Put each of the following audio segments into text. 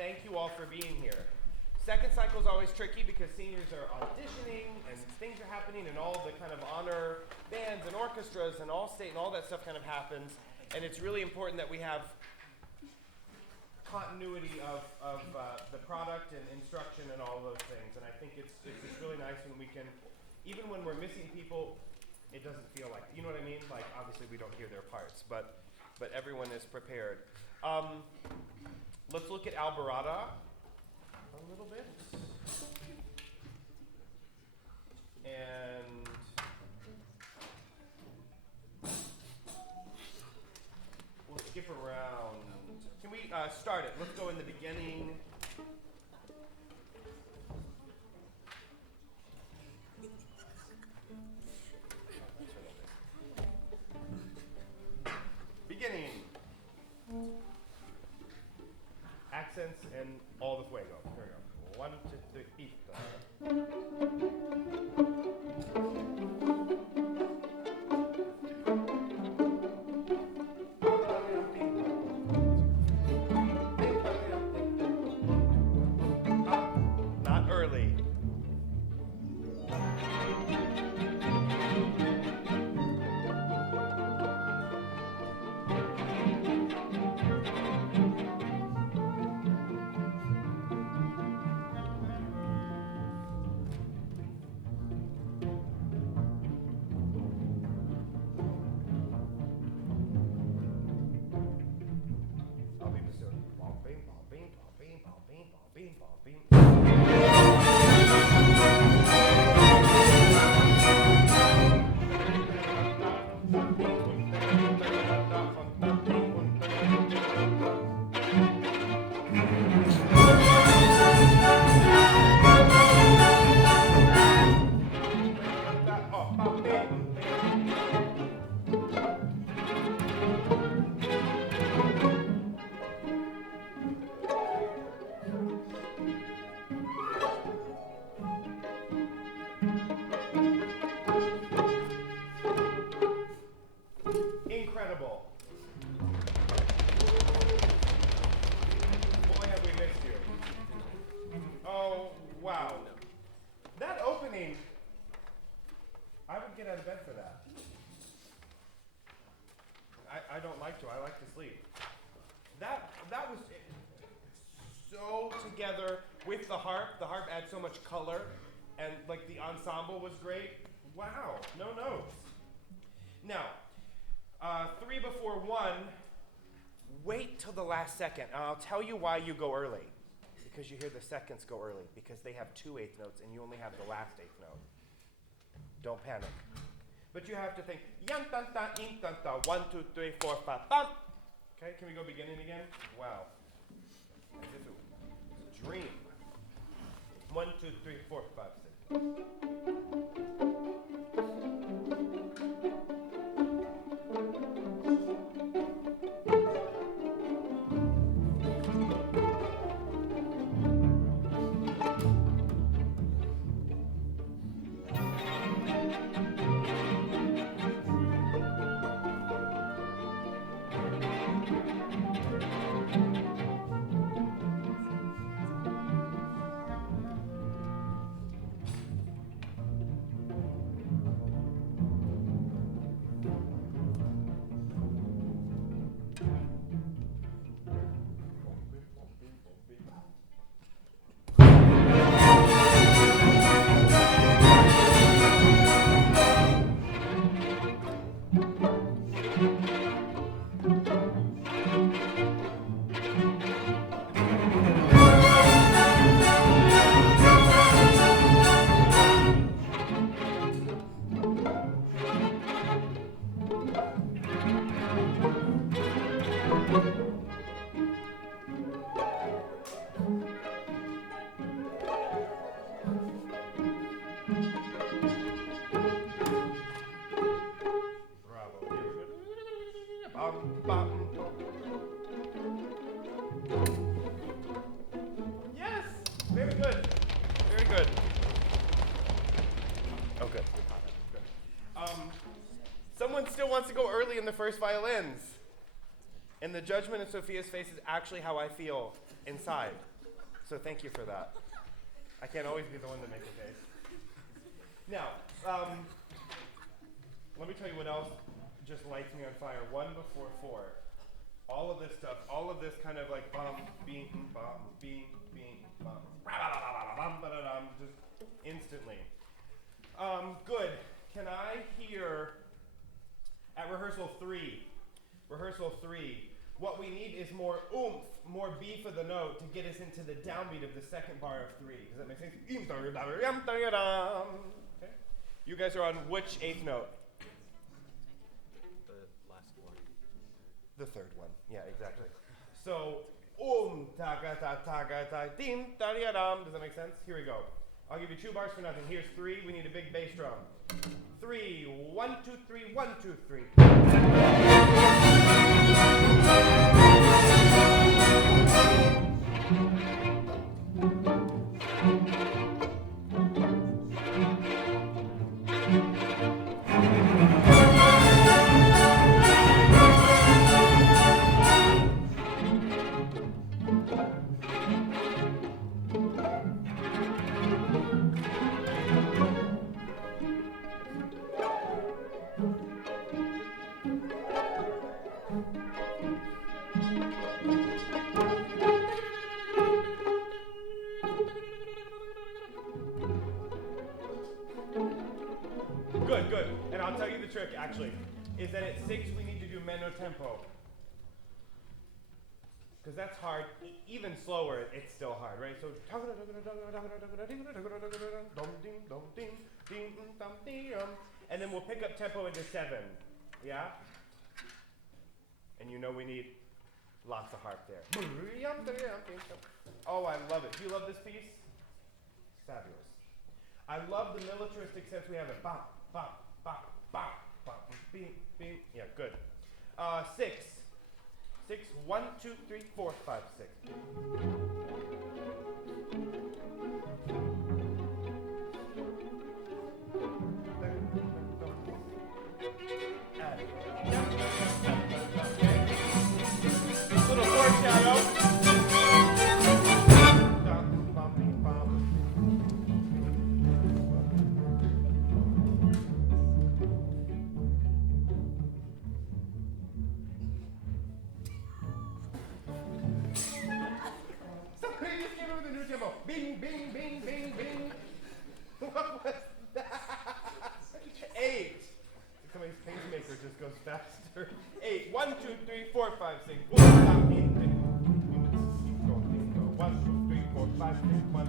thank you all for being here. Second cycle is always tricky because seniors are auditioning and things are happening and all the kind of honor bands and orchestras and all state and all that stuff kind of happens. And it's really important that we have continuity of the product and instruction and all of those things. And I think it's really nice when we can, even when we're missing people, it doesn't feel like, you know what I mean? Like, obviously we don't hear their parts, but everyone is prepared. Let's look at Alborada a little bit. And we'll skip around. Can we start it? Let's go in the beginning. Beginning. Accents and all the fuego. Here we go. 1, 2, 3, not early. Incredible. Boy, have we missed you. Oh, wow. That opening, I would get out of bed for that. I don't like to. I like to sleep. That was so together with the harp. The harp adds so much color, and like the ensemble was great. Wow, no notes. Now, 3 before 1, wait till the last second. And I'll tell you why you go early. Because you hear the seconds go early. Because they have 2 eighth notes and you only have the last eighth note. Don't panic. But you have to think, yan tan tan in tan ta, 1, 2, 3, 4, 5, bam. Okay, can we go beginning again? Wow. As if it was a dream. 1, 2, 3, 4, 5, 6. Yes! Very good. Very good. Oh, good. Good. Someone still wants to go early in the first violins. And the judgment in Sophia's face is actually how I feel inside. So thank you for that. I can't always be the one to make a face. Now, let me tell you what else just lights me on fire. 1 before 4. All of this stuff, all of this kind of like bum, beam, bum, beam, bum, just instantly. Good. Can I hear at rehearsal 3? Rehearsal 3. What we need is more oomph, more beef of the note to get us into the downbeat of the second bar of 3. Does that make sense? Okay. You guys are on which 8th note? The last one. The 3rd one. Yeah, exactly. So, ta ga ta ta dim ta ya dum. Does that make sense? Here we go. I'll give you 2 bars for nothing. Here's 3. We need a big bass drum. 3, 1, 2, 3, 1, 2, 3. Good. And I'll tell you the trick, actually, is that at 6 we need to do meno tempo. Because that's hard. Even slower, it's still hard, right? So, and then we'll pick up tempo into 7. Yeah? And you know we need lots of harp there. Oh, I love it. Do you love this piece? Fabulous. I love the militaristic sense we have it. Bop, bop, bop, bop, bop, beep, beep. Yeah, good. 6. 6, 1, 2, 3, 4, 5, 6. Little foreshadow. Bing, bing, bing, bing, bing. What was that? 8. Somebody's pacemaker just goes faster. 8. 1, 2, 3, 4, 5, 6. 1, 2, 3, 4, 5, 6. 1,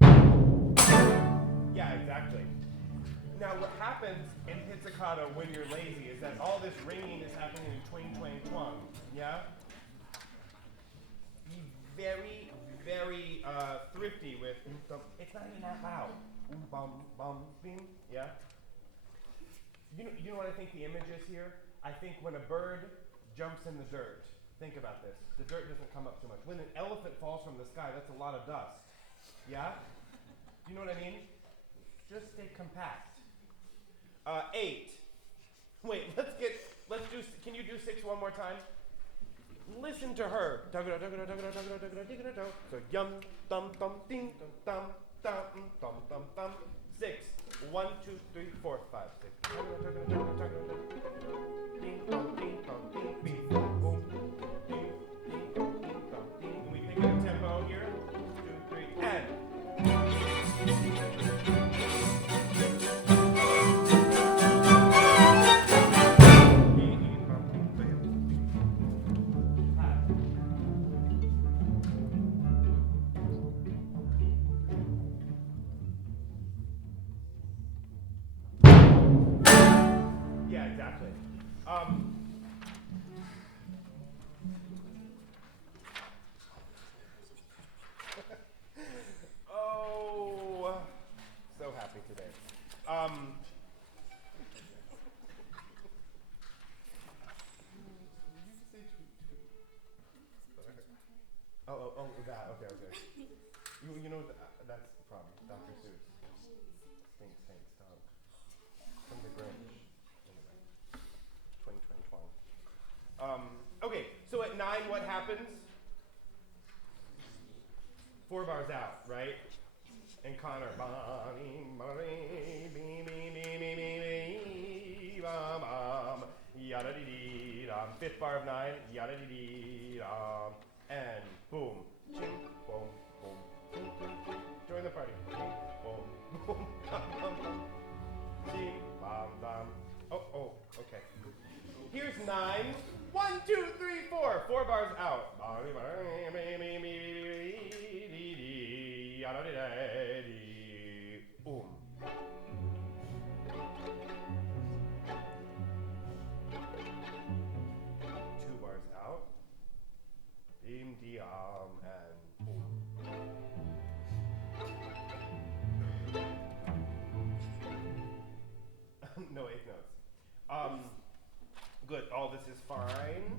2. Yeah, exactly. Now, what happens in pizzicato when you're lazy is that all this ringing is happening in twang, twang, twang. Yeah? Be very, very thrifty with it's not even that loud. Bum, bum, bing. Yeah? You know what I think the image is here? I think when a bird jumps in the dirt, think about this. The dirt doesn't come up too much. When an elephant falls from the sky, that's a lot of dust. Yeah? You know what I mean? Just stay compact. 8. Wait, can you do 6 one more time? Listen to her. So yum, dum, dum, ding, dum, dum, dum, dum, dum. 6. 1, 2, 3, 4, 5, 6. Ding, dum, ding, dum, ding, beep, boom, boom. Ding, ding, dum, ding, dum, ding. Can we pick up tempo here? 2, 3, and. Yeah, exactly. Oh, so happy today. Oh, that. Okay. You know that's the problem. Dr. Seuss. Stinks, stunk. From the Grinch. Anyway. Twing, Okay, so at 9, what happens? 4 bars out, right? And Connor. Yada dee dee. 5th bar of 9. Yada dee dee. And boom. Ching, boom, boom. Join the party. Ching, boom, boom. Ching, bam, bam. Oh, okay. Here's 9. 1, 2, 3, 4. 4 bars out. Boom. 2 bars out. Beam, diam, and boom. No 8th notes. Good, all this is fine.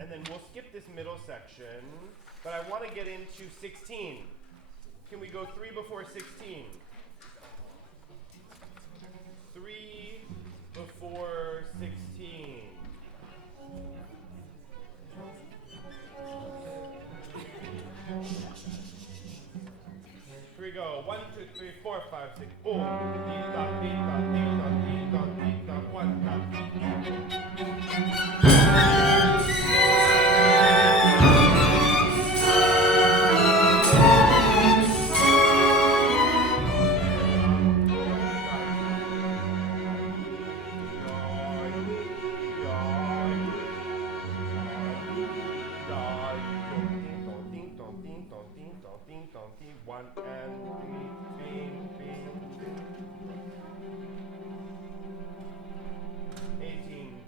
And then we'll skip this middle section, but I want to get into 16. Can we go 3 before 16? 3 before 16. Here we go. 1, 2, 3, 4, 5, 6. Boom. Dee da, dee da, dee da, dee da, dee da, 1, da, dee, one and bing, bing. 18.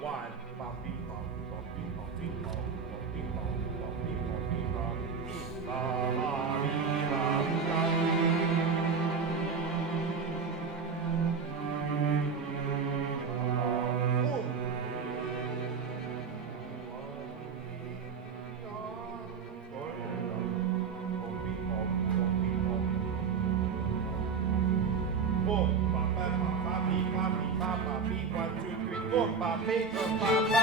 One. Bum, bing, bum, bum, bing, bum, bing, bum, bum, bing, bum, bum, bing, bum, bing, bum, bing, bum, bum, bing, bum, bum.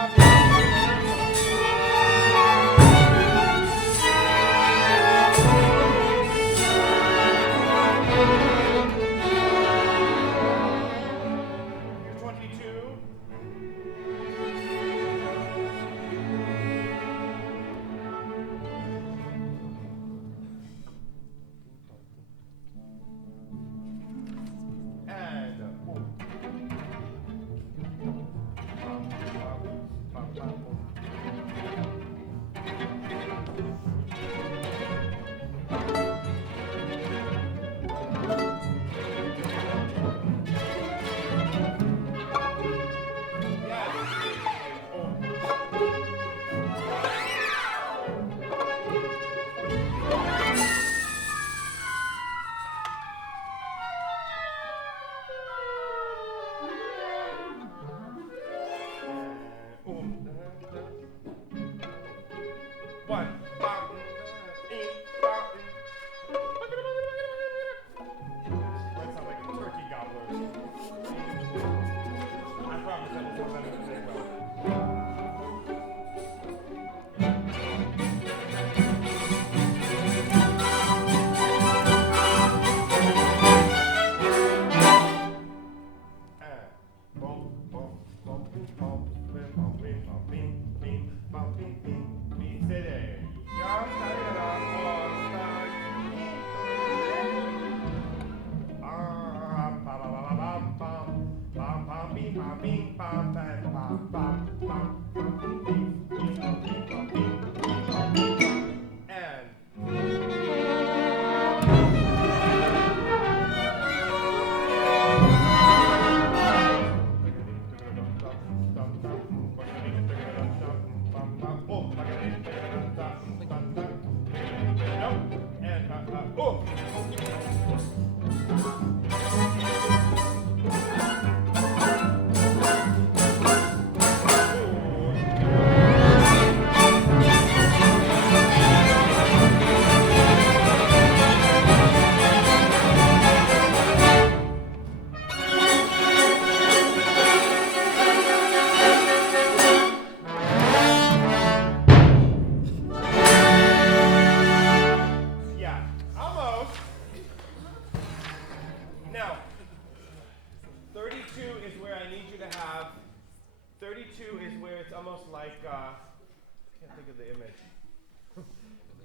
almost like, can't think of the image.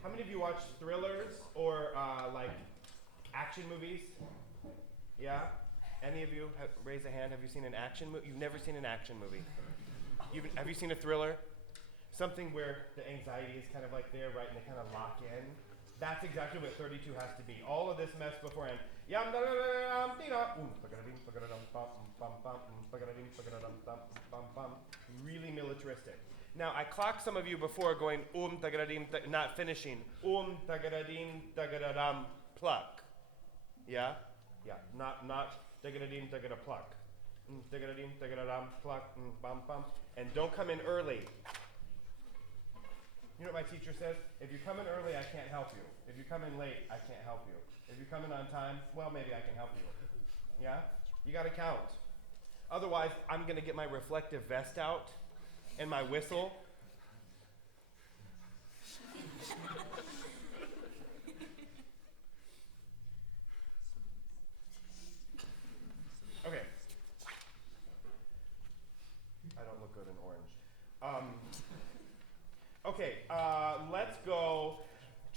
How many of you watch thrillers or like action movies? Yeah? Any of you raise a hand? Have you seen an action movie? You've never seen an action movie. Have you seen a thriller? Something where the anxiety is kind of like there, right, and they kind of lock in. That's exactly what 32 has to be. All of this mess beforehand. Really militaristic. Now, I clocked some of you before going tagaradim, not finishing. Tagaradim, tagaradam, pluck. Yeah? Yeah, not tagaradim, tagada, pluck. Tagaradim, tagaradam, pluck, bum, bum. And don't come in early. You know what my teacher says? If you come in early, I can't help you. If you come in late, I can't help you. If you come in on time, well, maybe I can help you. Yeah? You got to count. Otherwise, I'm going to get my reflective vest out and my whistle. Okay. I don't look good in orange. Okay, let's go.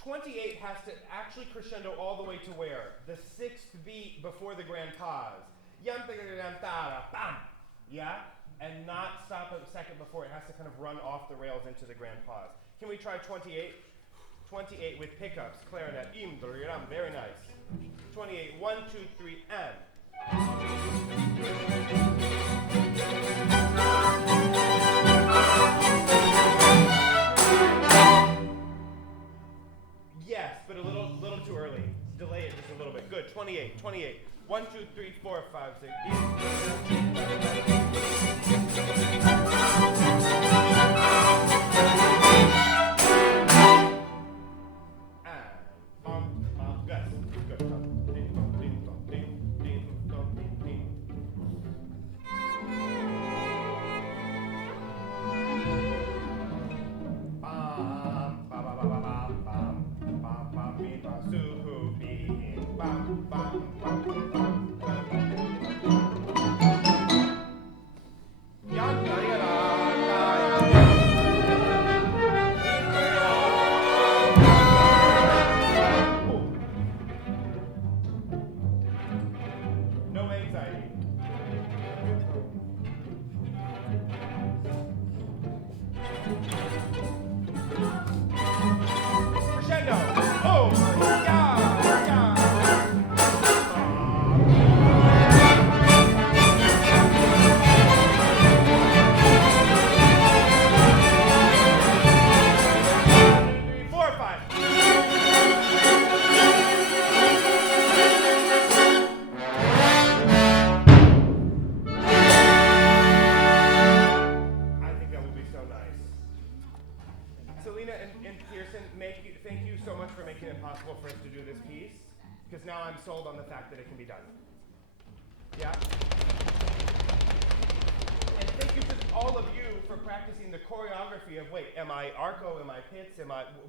28 has to actually crescendo all the way to where? The sixth beat before the grand pause. Yeah? And not stop a second before. It has to kind of run off the rails into the grand pause. Can we try 28? 28 with pickups, clarinet, very nice. 28, 1, 2, 3, and. Yes, but a little too early. Delay it just a little bit. Good. 28, 28. 1, 2, 3, 4, 5, 6.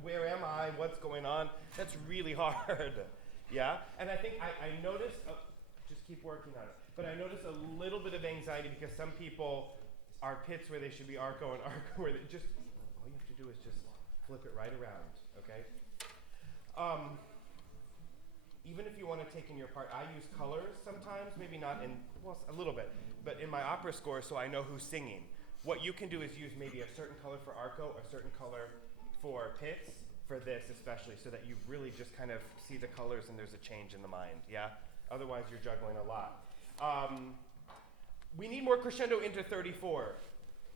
Where am I? What's going on? That's really hard. Yeah? And I think I noticed, just keep working on it, but I noticed a little bit of anxiety because some people are pits where they should be arco and arco where they just, all you have to do is just flip it right around, okay? Even if you want to take in your part, I use colors sometimes, maybe not in, well, a little bit, but in my opera score so I know who's singing. What you can do is use maybe a certain color for arco, a certain color for pits, for this especially, so that you really just kind of see the colors and there's a change in the mind, yeah? Otherwise you're juggling a lot. We need more crescendo into 34.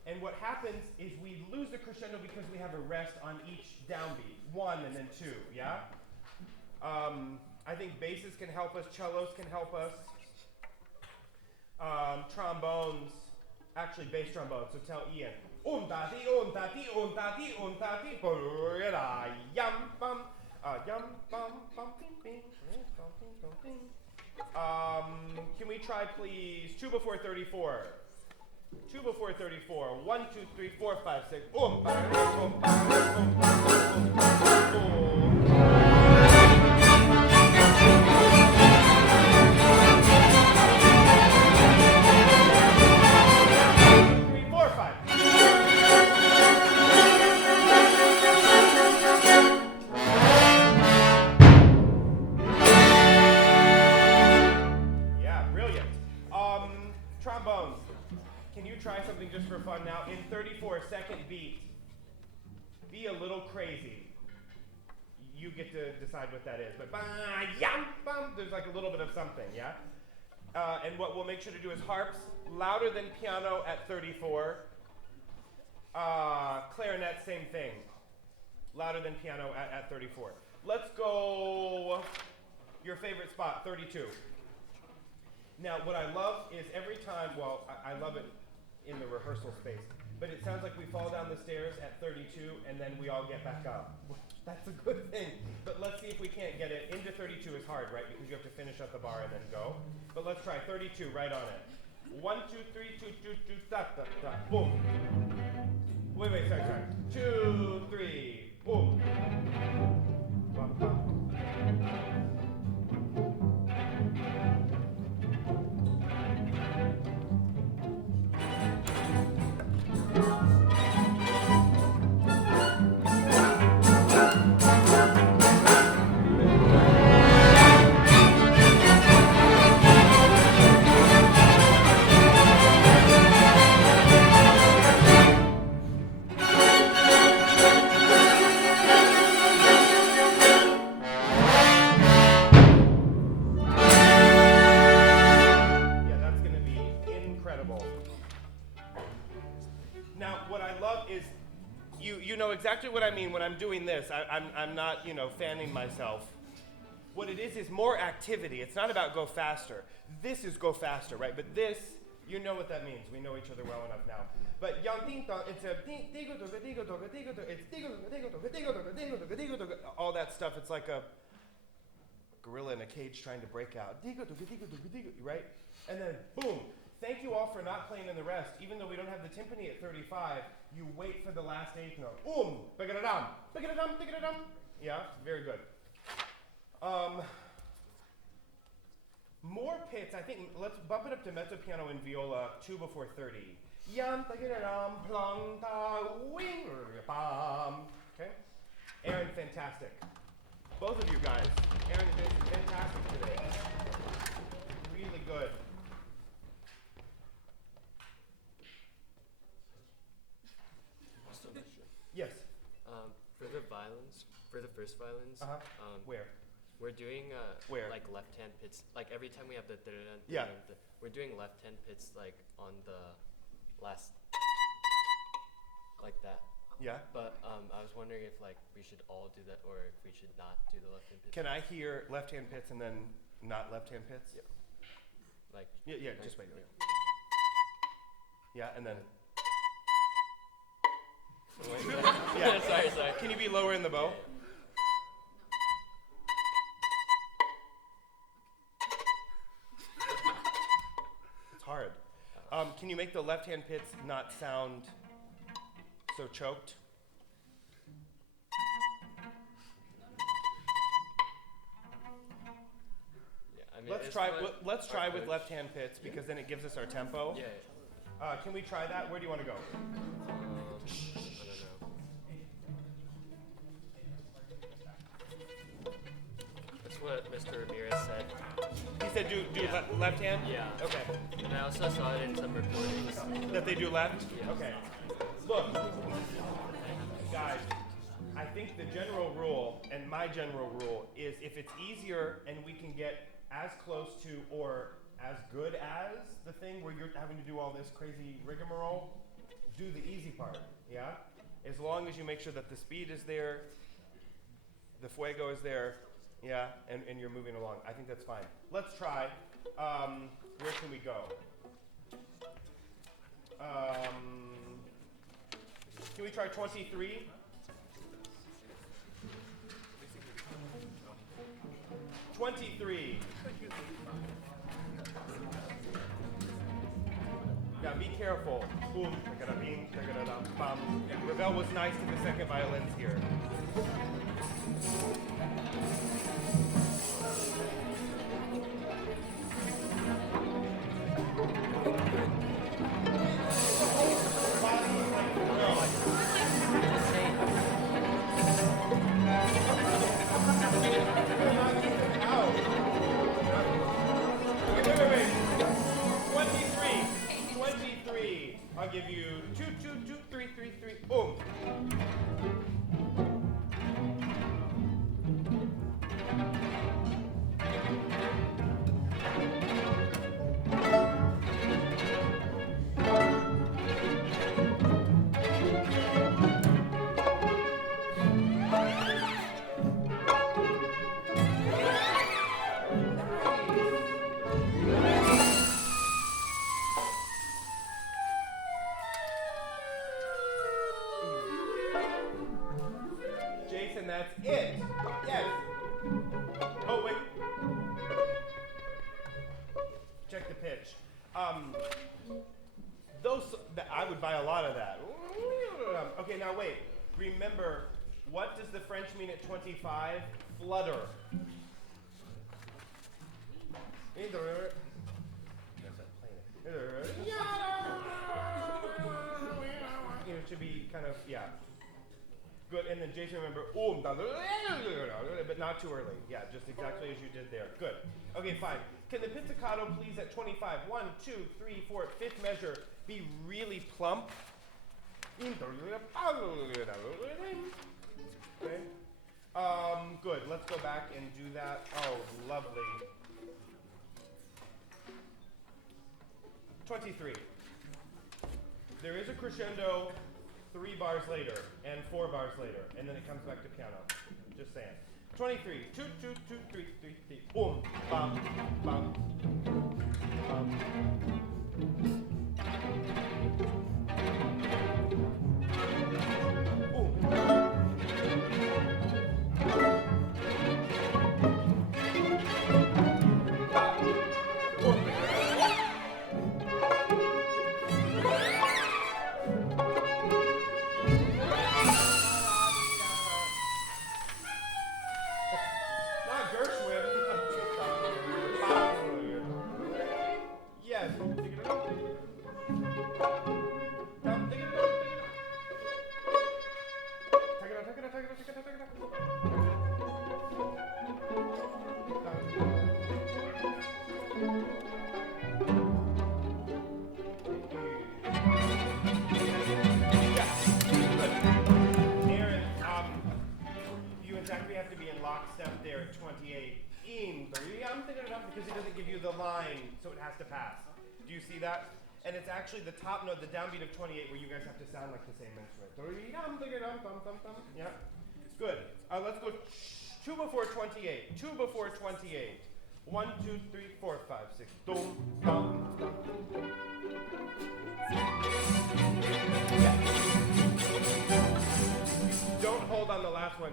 And what happens is we lose the crescendo because we have a rest on each downbeat. 1 and then 2, yeah? I think basses can help us, cellos can help us. Trombones, actually bass trombones, so tell Ian. Untati, untati, untati, untati, yum bum, yum bum, bum, bing, bing. Can we try please 2 before 34? 2 before 34. 1, 2, 3, 4, 5, 6. try something just for fun now? In 34, second beat, be a little crazy. You get to decide what that is. But there's like a little bit of something, yeah? And what we'll make sure to do is harps louder than piano at 34. Clarinet, same thing. Louder than piano at 34. Let's go your favorite spot, 32. Now, what I love is every time, well, I love it in the rehearsal space, but it sounds like we fall down the stairs at 32 and then we all get back up. That's a good thing. But let's see if we can't get it. Into 32 is hard, right? Because you have to finish up the bar and then go. But let's try 32, right on it. 1, 2, 3, 2, 2, 2, da, da, da, boom. Wait, sorry. 2, 3, boom. Bum, bum. Exactly what I mean when I'm doing this. I'm not, fanning myself. What it is more activity. It's not about go faster. This is go faster, right? But this, you know what that means. We know each other well enough now. But it's all that stuff. It's like a gorilla in a cage trying to break out. Right? And then boom. Thank you all for not playing in the rest. Even though we don't have the timpani at 35, you wait for the last eighth note. Ba-ga-da-dum, ba-ga-da-dum, ba-ga-da-dum. Yeah, very good. More pits, I think, let's bump it up to mezzo piano and viola 2 before 30. Yam, ba-ga-da-dum, plum, ta, wing, bam. Okay? Aaron, fantastic. Both of you guys. Aaron is fantastic today. Really good. Yes. For the violins, for the first violins, where? We're doing where? Like left-hand pits. Like every time we have the we're doing left-hand pits like on the last, like that. Yeah. But I was wondering if like we should all do that or if we should not do the left-hand pits. Can I hear left-hand pits and then not left-hand pits? Yeah. Like. Yeah. Just wait. Yeah, and then. Yeah. sorry. Can you be lower in the bow? It's hard. Can you make the left-hand pits not sound so choked? Yeah, I mean, let's try with left-hand pits because then it gives us our tempo. Yeah. Can we try that? Where do you want to go? What Mr. Ramirez said. He said do left hand? Yeah. Okay. And I also saw it in some recordings. That they do left? Yeah. Okay. Look, guys, I think the general rule, and my general rule, is if it's easier and we can get as close to or as good as the thing where you're having to do all this crazy rigmarole, do the easy part, yeah? As long as you make sure that the speed is there, the fuego is there, yeah, and you're moving along. I think that's fine. Let's try. Where can we go? Can we try 23? Yeah, be careful. Boom, ta-ga-da-bing, ta-ga-da-dum-bum. Ravel was nice to the second violins here. of that. Okay, now wait. Remember, what does the French mean at 25? Flutter. It should be kind of, yeah. Good, and then Jason, remember, but not too early. Yeah, just exactly as you did there. Good. Okay, fine. Can the pizzicato please at 25, 1, 2, 3, 4, fifth measure be really plump? Okay. Good, let's go back and do that. Oh, lovely. 23. There is a crescendo 3 bars later and 4 bars later, and then it comes back to piano. Just saying. 23. 2, 2, 2, 3, 3, 3. Boom, bum, bum, bum. Because he doesn't give you the line, so it has to pass. Do you see that? And it's actually the top note, the downbeat of 28, where you guys have to sound like the same instrument. Yeah? Good. Let's go 2 before 28. 2 before 28. 1, 2, 3, 4, 5, 6. Dum, dum, dum. Yeah. Don't hold on the last one.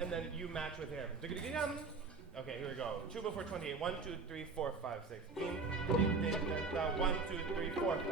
And then you match with him. Okay, here we go. 2 before 28. 1, 2, 3, 4, 5, 6. 1, 2, 3, 4, 5.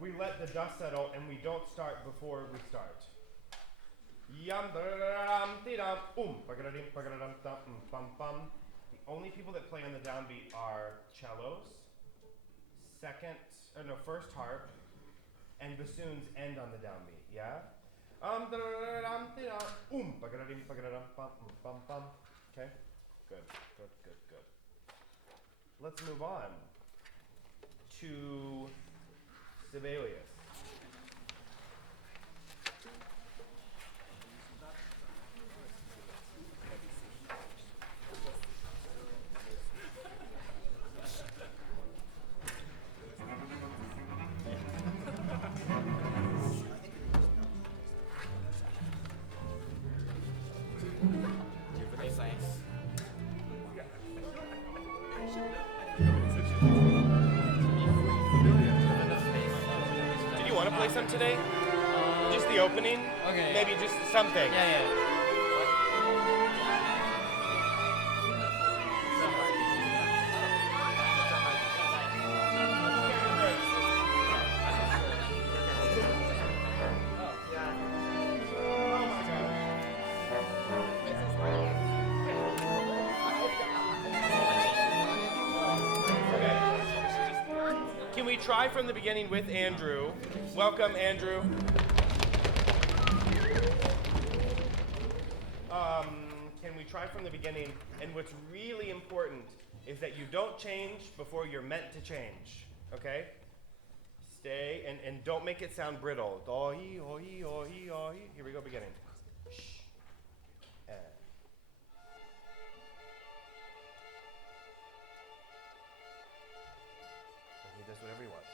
We let the dust settle and we don't start before we start. The only people that play on the downbeat are cellos, first harp, and bassoons end on the downbeat, yeah? Okay, good. Let's move on to Sibelius. Today? Just the opening? Okay. Maybe just something. Yeah. Can we try from the beginning with Andrew? Welcome, Andrew. Can we try from the beginning? And what's really important is that you don't change before you're meant to change, okay? Stay, and don't make it sound brittle. Do-hee, oh-hee, oh-hee, oh-hee. Here we go, beginning. Shh. And he does whatever he wants.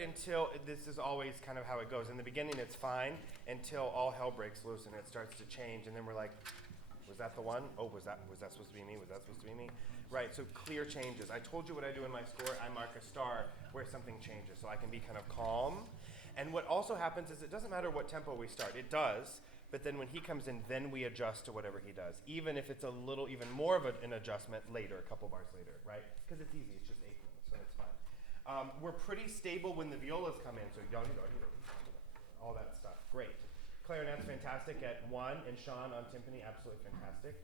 Until, this is always kind of how it goes. In the beginning, it's fine until all hell breaks loose and it starts to change. And then we're like, was that the one? Oh, was that supposed to be me? Was that supposed to be me? Right, so clear changes. I told you what I do in my score. I mark a star where something changes so I can be kind of calm. And what also happens is it doesn't matter what tempo we start. It does, but then when he comes in, then we adjust to whatever he does. Even if it's a little, even more of an adjustment later, a couple bars later, right? Because it's easy, it's just 8 notes, so it's fine. We're pretty stable when the violas come in, so all that stuff, great. Clarinet's fantastic at 1, and Sean on timpani, absolutely fantastic.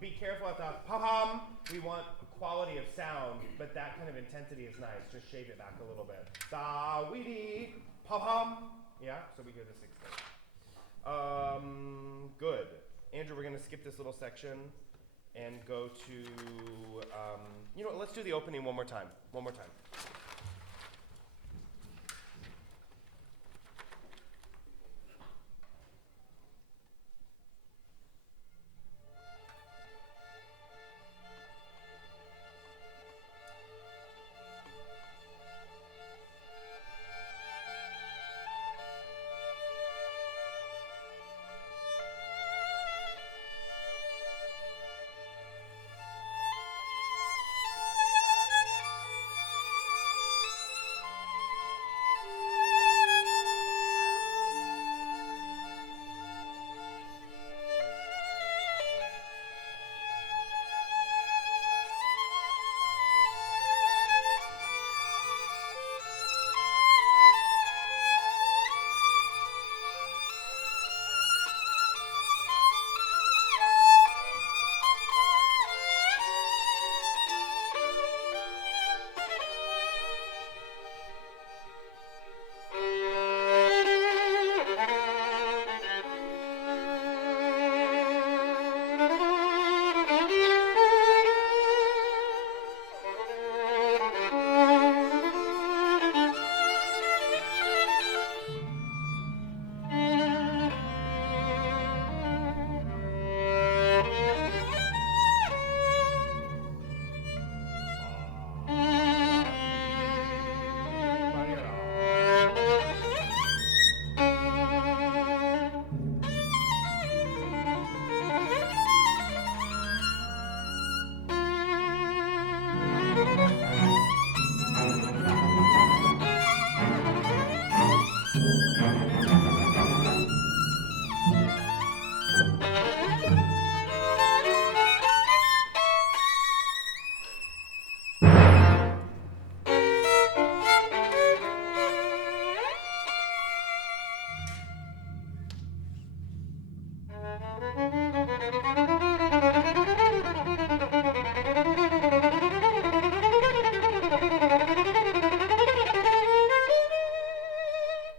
Be careful at the pa-hum. We want quality of sound, but that kind of intensity is nice. Just shave it back a little bit. Da-wee-dee, pa-hum. Yeah, so we hear the 6th note. Good. Andrew, we're going to skip this little section and go to, you know what, let's do the opening one more time. One more time.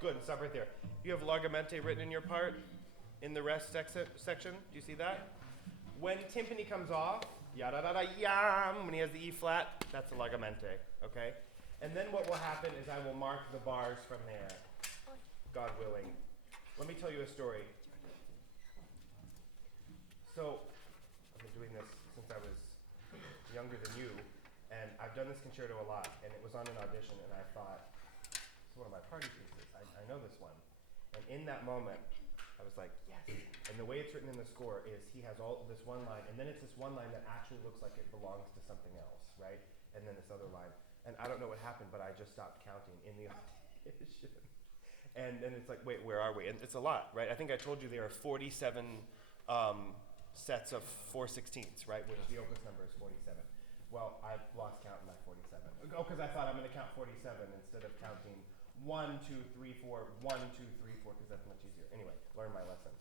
Good, stop right there. You have largamente written in your part in the rest section. Do you see that? When timpani comes off, ya-da-da-da-yam, when he has the E flat, that's a largamente, okay? And then what will happen is I will mark the bars from there, God willing. Let me tell you a story. So, I've been doing this since I was younger than you, and I've done this concerto a lot, and it was on an audition, and I thought, it's one of my party pieces. I know this one. And in that moment, I was like, yes. And the way it's written in the score is he has all this one line, and then it's this one line that actually looks like it belongs to something else, right? And then this other line. And I don't know what happened, but I just stopped counting in the audition. And then it's like, wait, where are we? And it's a lot, right? I think I told you there are 47 sets of 4/16ths, right? Which the opus number is 47. Well, I've lost count in my 47. Oh, because I thought I'm going to count 47 instead of counting 1, 2, 3, 4, 1, 2, 3, 4, because that's much easier. Anyway, learn my lesson.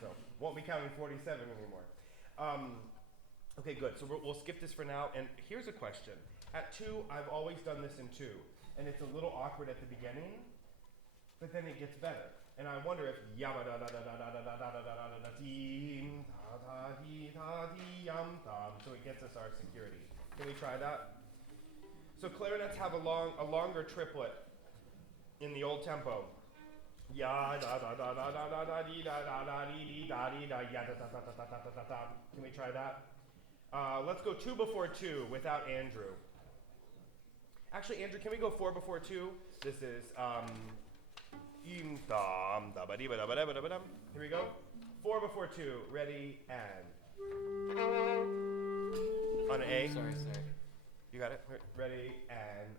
So, won't be counting 47 anymore. Okay, good. So we'll skip this for now. And here's a question. At 2, I've always done this in 2. And it's a little awkward at the beginning, but then it gets better. And I wonder if yama da da da da da da da da da da da dee da da dee da dee yum dum. So it gets us our security. Can we try that? So clarinets have a longer triplet in the old tempo. Ya da da da da da da da dee da da da dee dee da dee da ya da da da da da da da da. Can we try that? Let's go 2 before 2 without Andrew. Actually, Andrew, can we go 4 before 2? This is here we go. 4 before 2. Ready and on A. Sorry. You got it. Ready and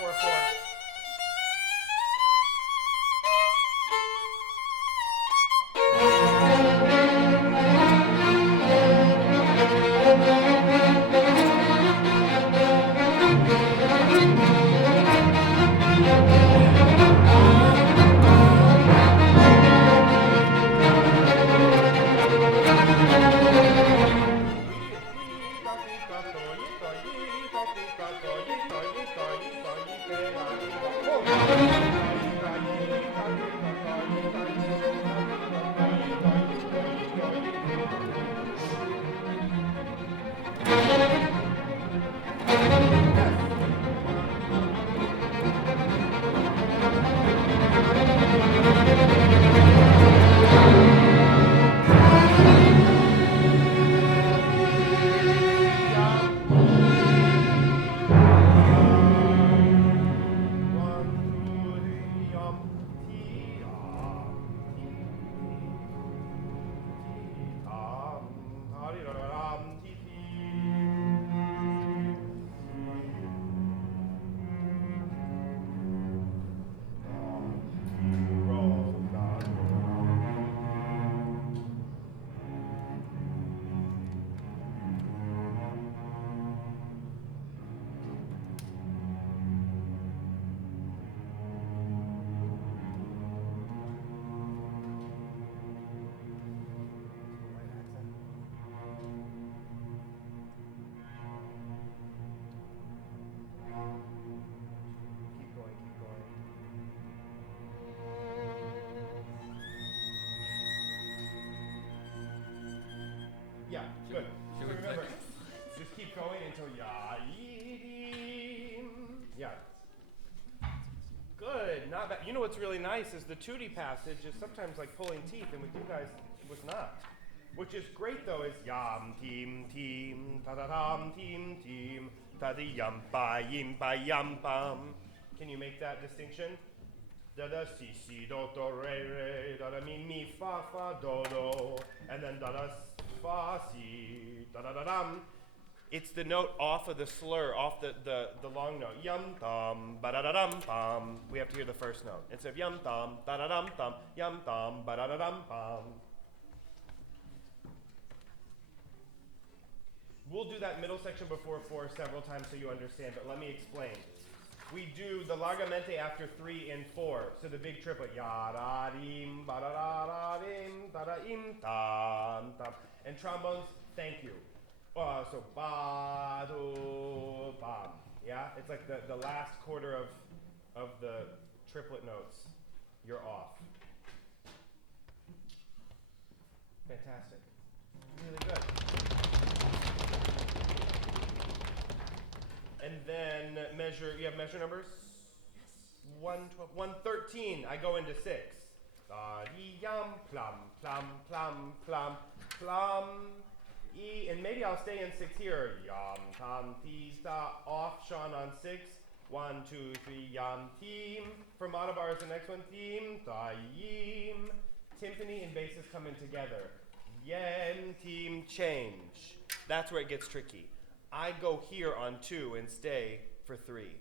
4/4. Yeah, good. So remember, just keep going until ya-yi-dim. Yeah. Good, not bad. You know what's really nice is the tutti passage is sometimes like pulling teeth, and with you guys, it was not. Which is great though, is yam team team ta da dam team team ta di yam ba yim ba yam bam. Can you make that distinction? Da da si si do do re re da da mi mi fa fa do do, and then da da fa si da da da dam. It's the note off of the slur, off the long note. Yum dum ba da da dum bum. We have to hear the first note. Instead of yum dum da da dum dum yum dum ba da da dum bum. We'll do that middle section before 4 several times so you understand, but let me explain. We do the largamente after 3 and 4. So the big triplet, ya-da-dim, ba-da-da-da-dim, da-da-im, tam, tam. And trombones, thank you. So ba-do-bam. Yeah? It's like the last quarter of the triplet notes. You're off. Fantastic. Really good. And then measure, you have measure numbers? Yes. 112, 113, I go into 6. Da-dee-yum, plum, plum, plum, plum, plum, E, and maybe I'll stay in 6 here. Yum, tam, ti, sta, off, Sean on 6. 1, 2, 3, yum, team. Fermata bar is the next one, team, da-yim. Timpani and basses come in together. Yem, team, change. That's where it gets tricky. I go here on 2 and stay for 3.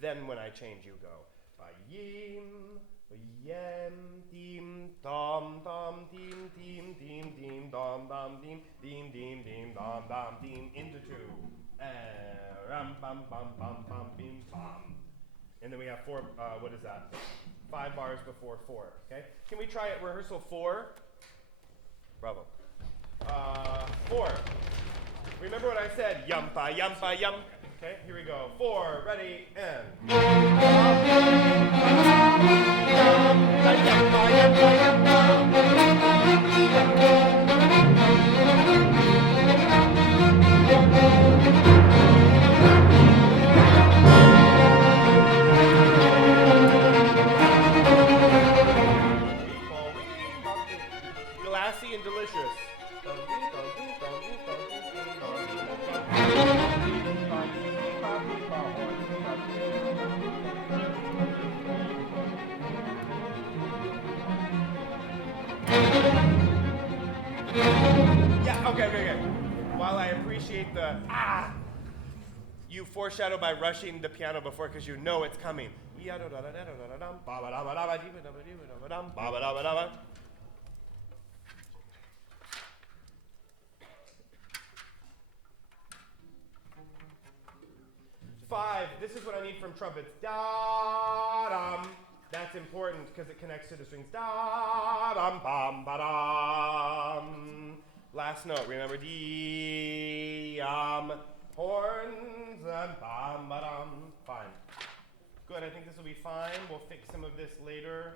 Then when I change, you go. Ba-yim, ba-yem, team, dom, dom, team, team, team, team, dom, dom, team, team, team, team, dom, dom, team, into 2. Ram, bam, bam, bam, bam, bim, bam. And then we have 4, what is that? 5 bars before 4, okay? Can we try it, rehearsal 4? Bravo. 4. Remember what I said, yumpa, yumpa, yum. Okay, here we go. 4, ready, and. Glassy and delicious. Yeah, okay. While I appreciate the you foreshadow by rushing the piano before because you know it's coming. Five, this is what I need from trumpets. Da-dum. That's important because it connects to the strings. Da-dum, bam, ba-dum. Last note, remember D-um. Horns and bam, ba-dum. Fine. Good, I think this will be fine. We'll fix some of this later.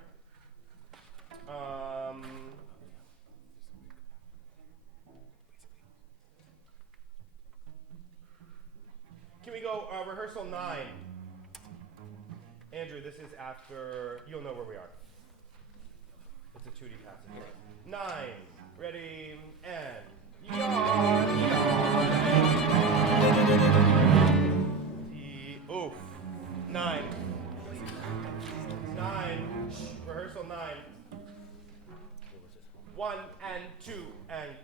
Can we go rehearsal 9? Andrew, this is after, you'll know where we are. It's a 2D passage. 9, ready, and yawn, oof. 9. 9, rehearsal 9. 1 and 2 and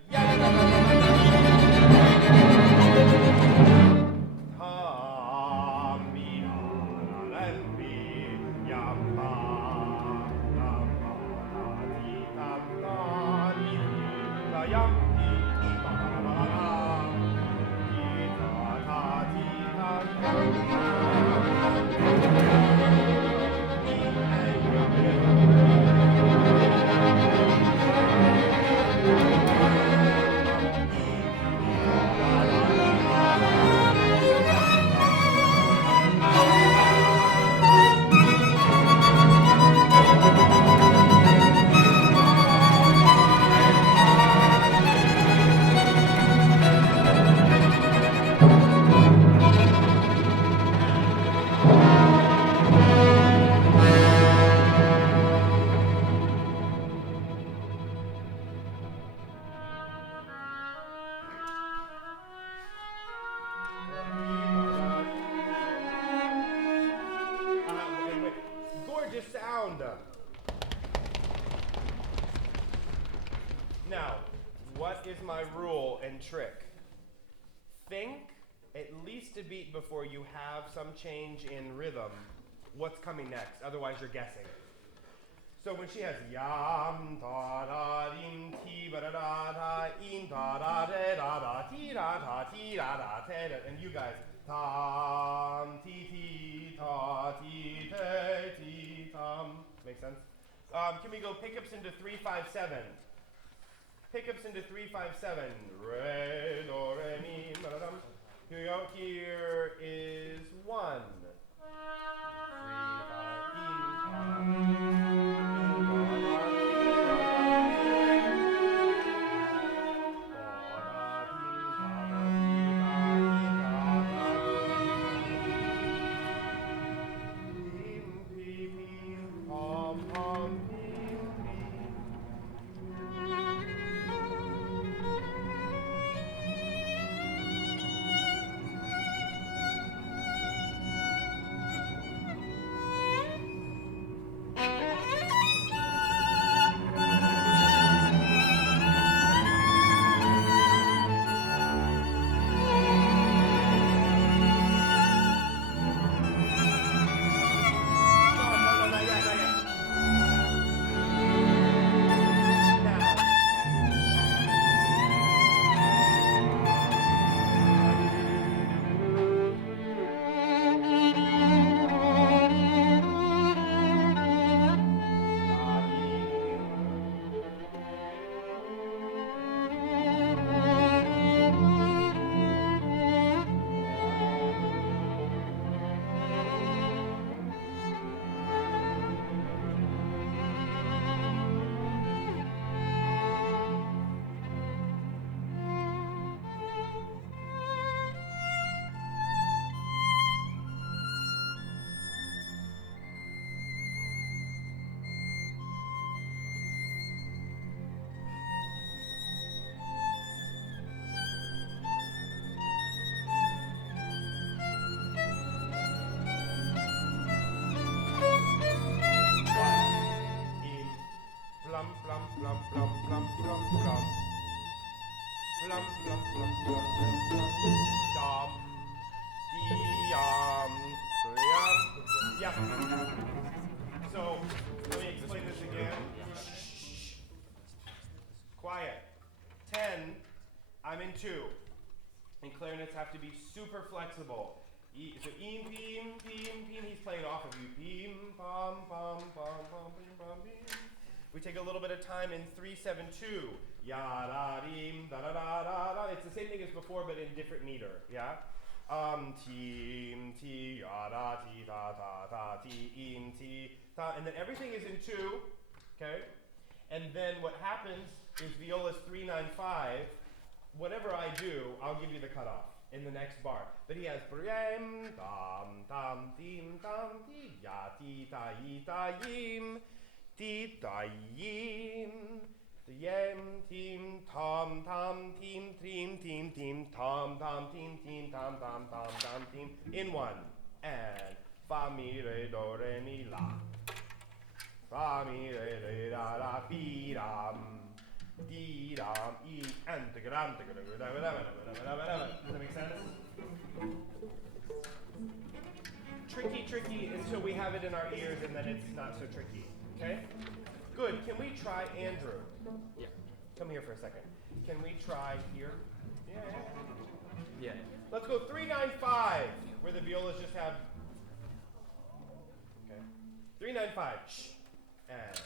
Now, what is my rule and trick? Think at least a beat before you have some change in rhythm. What's coming next? Otherwise, you're guessing. So when she has yam da da dim ti ba da da da in da da da da da ti da da ti da da te da, and you guys tam ti ti ta ti te ti tam. Make sense? Can we go pickups into 3-5-7? Pickups into 3-5-7. Re do re mi ba da dum. Here we go. Here is 1. 3 5 have to be super flexible. So im, pim, pim, pim. He's playing off of you. Pim, pam, pam, pam, pam, pim, pam, pim. We take a little bit of time in 3/7/2. Ya da dim da da da da da. It's the same thing as before, but in different meter. Yeah. Tim ti ya da ti da da da ti im ti ta, and then everything is in 2. Okay. And then what happens is viola's 3/9/5. Whatever I do, I'll give you the cutoff in the next bar. But he has brem, tam, tam, tim, tam, ti, ya, ti, ta, yi, ta, yim, ti, ta, yim, yem, tim, tam, tam, tim, tim, tim, tim, tam, tam, tim, tim, tam, tam, tam, tam, tim, in 1. And fa, mi, re, do, re, mi, la. Fa, mi, re, re, da, da, pi, ram. Does that make sense? Tricky until we have it in our ears, and then it's not so tricky. Okay? Good. Can we try Andrew? Yeah. Come here for a second. Can we try here? Yeah. Yeah. Let's go 3/9/5, where the violas just have. Okay. 3/9/5. Shh. And.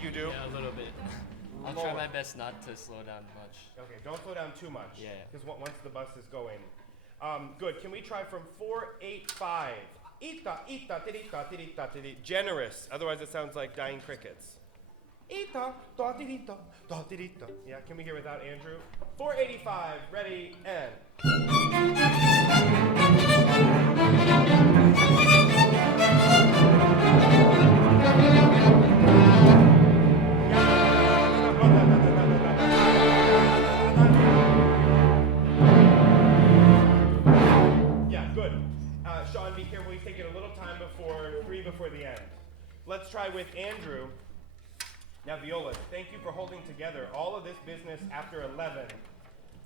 You do? Yeah, a little bit. I'll try my best not to slow down much. Okay, don't slow down too much. Yeah. Because once the bus is going. Good. Can we try from 4/8/5? Ita, ita, tirita, tirita, tirita. Generous. Otherwise, it sounds like dying crickets. Ita, da, tirita, da, tirita. Yeah, can we hear without Andrew? 4/85. Ready, and. Sean, be careful. He's taking a little time before the end. Let's try with Andrew. Now, violas, thank you for holding together. All of this business after 11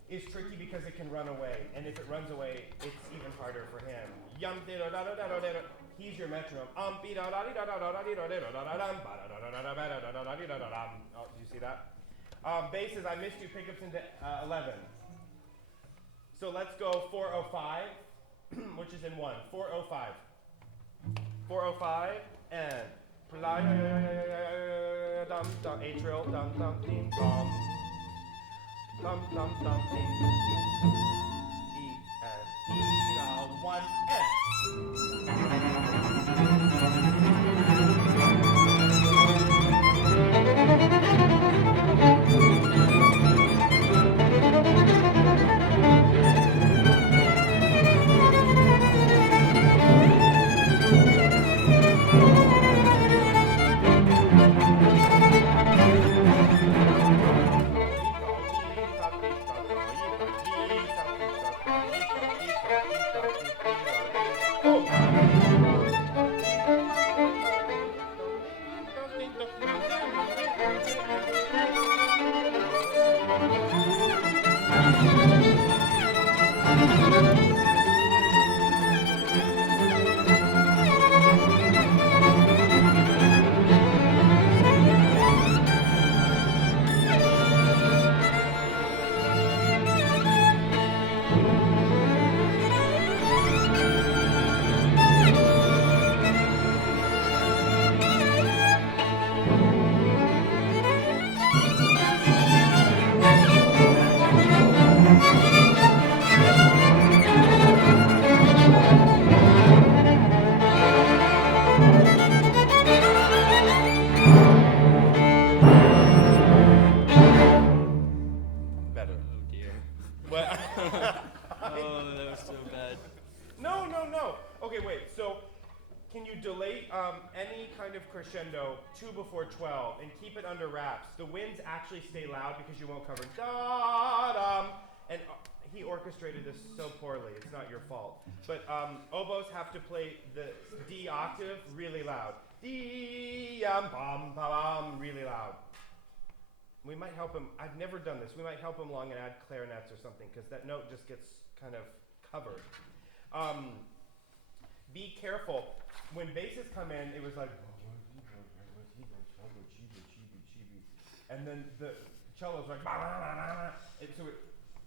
is tricky because it can run away. And if it runs away, it's even harder for him. He's your metronome. Oh, do you see that? Basses, I missed you. Pickups into 11. So let's go 4/05. Which is in 1. 4/05. 4/05 and dum dum atrial dum dum ding dum dum dum dum ding E and E 1 and Crescendo 2 before 12 and keep it under wraps. The winds actually stay loud because you won't cover da-dum. And he orchestrated this so poorly. It's not your fault. But oboes have to play the D octave really loud. D-yum-bum-bum, really loud. We might help him. I've never done this. We might help him along and add clarinets or something because that note just gets kind of covered. Be careful. When basses come in, it was like, and then the cello's like, and so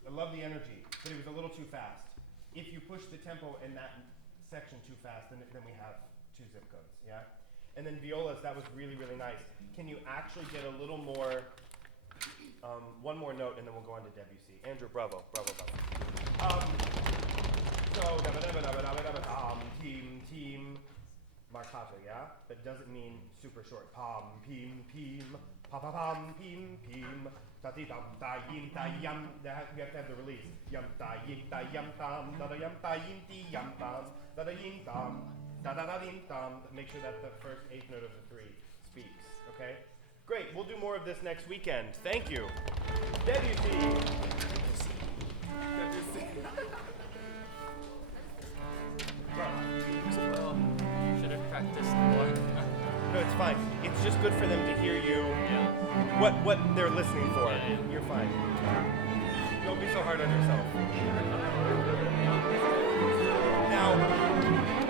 I love the energy, but it was a little too fast. If you push the tempo in that section too fast, then we have 2 zip codes, yeah? And then violas, that was really, really nice. Can you actually get a little more, one more note, and then we'll go on to Debussy. Andrew, bravo, bravo, bravo. So, team, marcato, yeah? That doesn't mean super short. Pam, pim, pim, pa pa pam, pim, pim, ta ti dum, ta yim, ta yum. We have to have the release. Yum, ta yim, tam, da da yum, ta yim, ti yum, tam, da da yim, tam, da da da dim, tam. Make sure that the first 8th note of the 3 speaks, okay? Great, we'll do more of this next weekend. Thank you. Debussy. Should have practiced more. No, it's fine. It's just good for them to hear you. Yeah. What they're listening for. Yeah. You're fine. Don't be so hard on yourself. Now,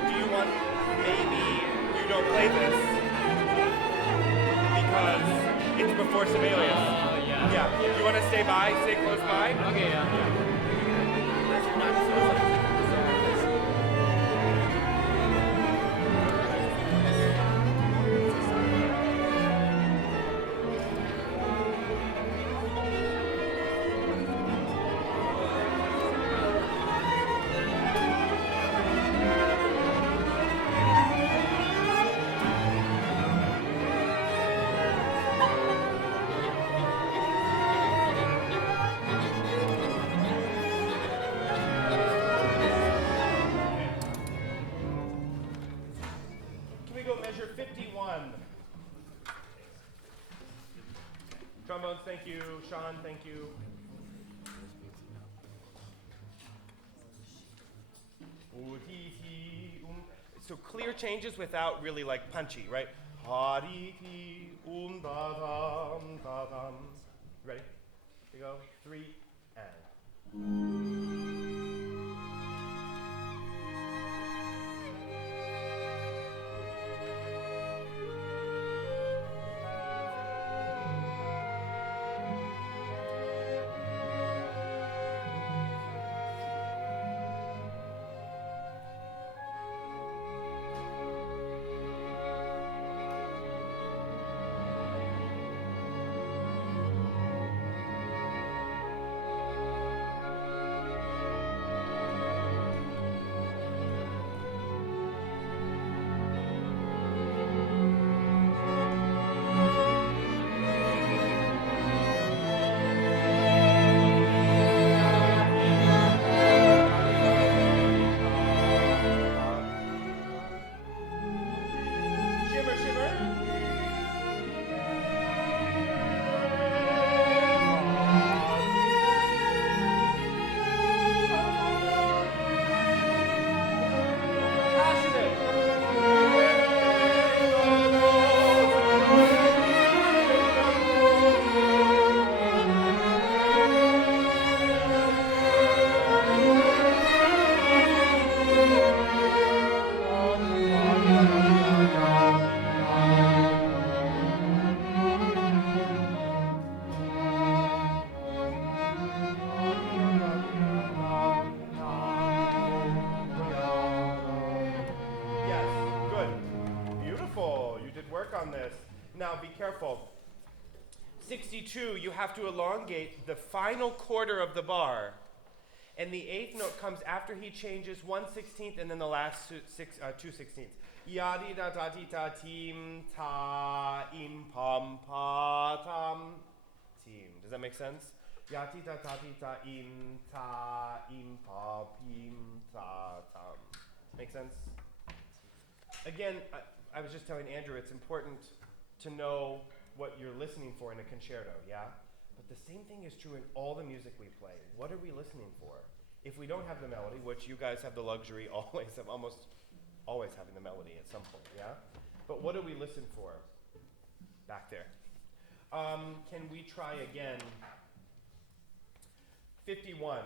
do you want, maybe you don't play this because it's before Sibelius. Yeah. Yeah. You want to stay by, stay close by? Okay, yeah. Trombones, thank you. Sean, thank you. So clear changes without really like punchy, right? Ready? Here we go. 3 and. 62, you have to elongate the final quarter of the bar. And the eighth note comes after he changes 1/16 and then the last 2/16. Yadi da da di da tim ta im pam pa tam tim. Does that make sense? Yadi da da di da im ta im pa pim ta tam. Make sense? Again, I was just telling Andrew it's important to know what you're listening for in a concerto, yeah? But the same thing is true in all the music we play. What are we listening for? If we don't have the melody, which you guys have the luxury always of almost always having the melody at some point, yeah? But what do we listen for? Back there. Can we try again? 51.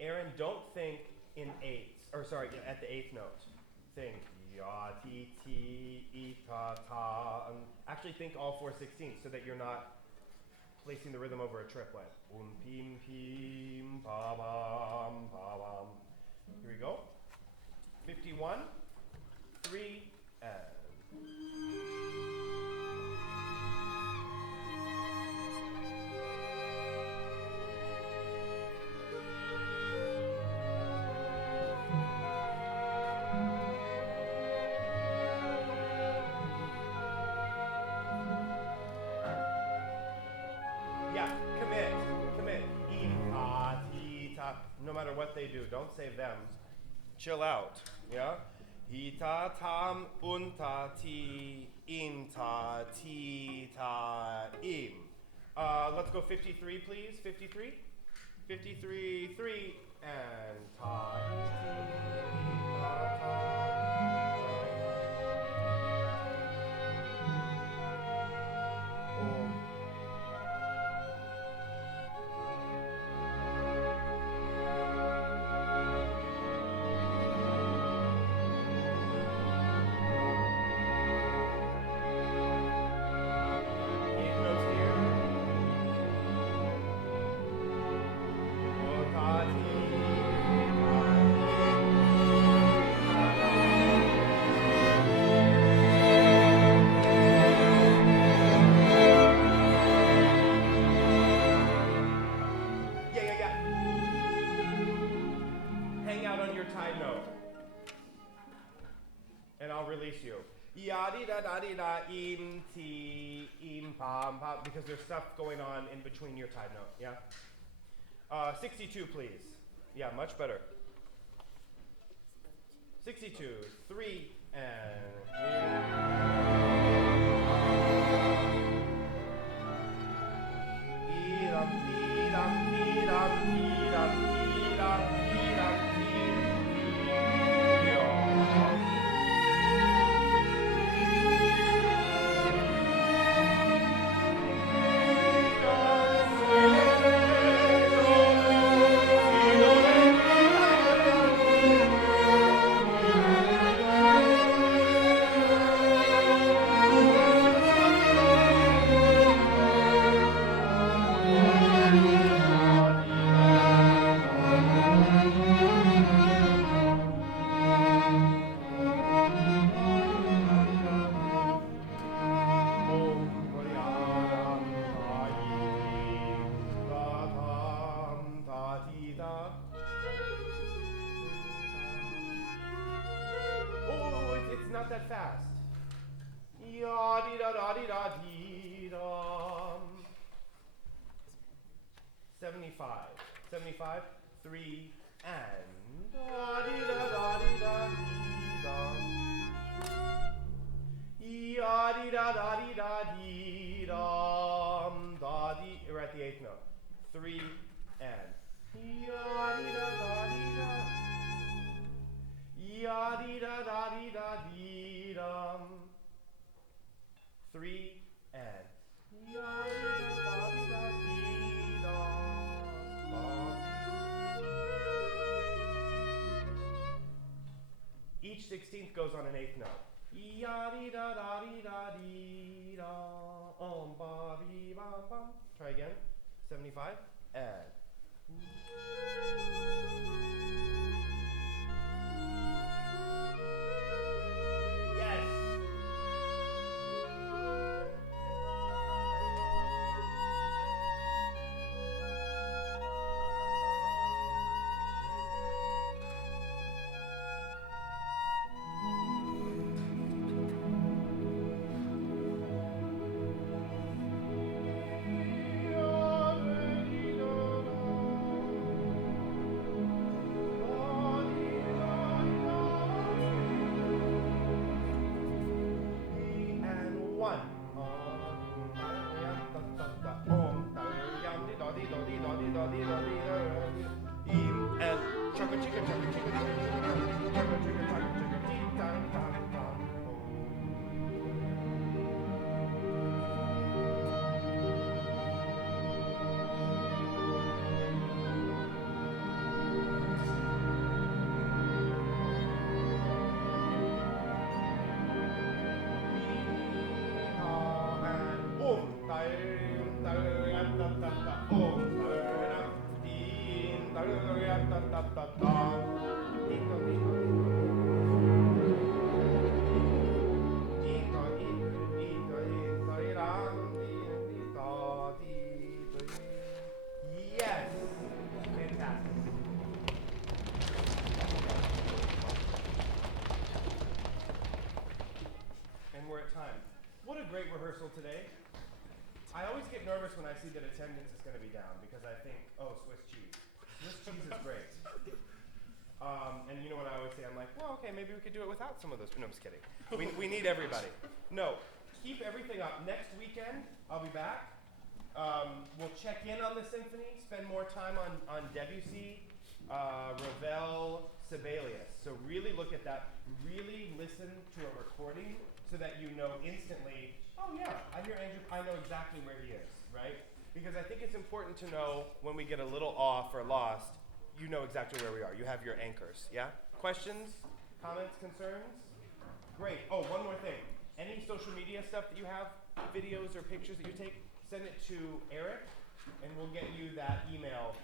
Aaron, don't think in eighths, or sorry, at the eighth note. Think ya, ti, ti, I, ta, ta. Actually think all 4/16 so that you're not placing the rhythm over a triplet. Pim, pim, ba, bam, ba, bam. Here we go. 51, 3, and. No matter what they do, don't save them. Chill out, yeah? Ita tam unta ti inta ti ta im. Let's go 53, please. 53? 53, 3, and ta ti ta ta. Im, ti, im, pam, pam, because there's stuff going on in between your time note, yeah? 62, please. Yeah, much better. 62, 3, and... that fast. Ya di da da di da di da. 75. 75. 3 and da di da da di da di da. Ya di da da di da di da. Da di. We're at the 8th note. 3 and ya di da da di da. Ya di da da di da di dum. 3 and ya di da da di da di dum. Each 16th goes on an 8th note. Ya di da da di da di da. Ba bi ba bum. Try again. 75 and. and chugga chugga chugga chugga chugga chugga chugga chugga dee dum dum dum. Yes! Fantastic. And we're at time. What a great rehearsal today. I always get nervous when I see that attendance is going to be down because I think, oh, Swiss cheese. Swiss cheese is great. And you know what I always say? I'm like, well, okay, maybe we could do it without some of those. No, I'm just kidding. We need everybody. No, keep everything up. Next weekend, I'll be back. We'll check in on the symphony, spend more time on Debussy, Ravel, Sibelius. So really look at that. Really listen to a recording so that you know instantly, oh yeah, I hear Andrew, I know exactly where he is, right? Because I think it's important to know when we get a little off or lost, you know exactly where we are. You have your anchors, yeah? Questions, comments, concerns? Great. Oh, one more thing. Any social media stuff that you have, videos or pictures that you take, send it to Eric, and we'll get you that email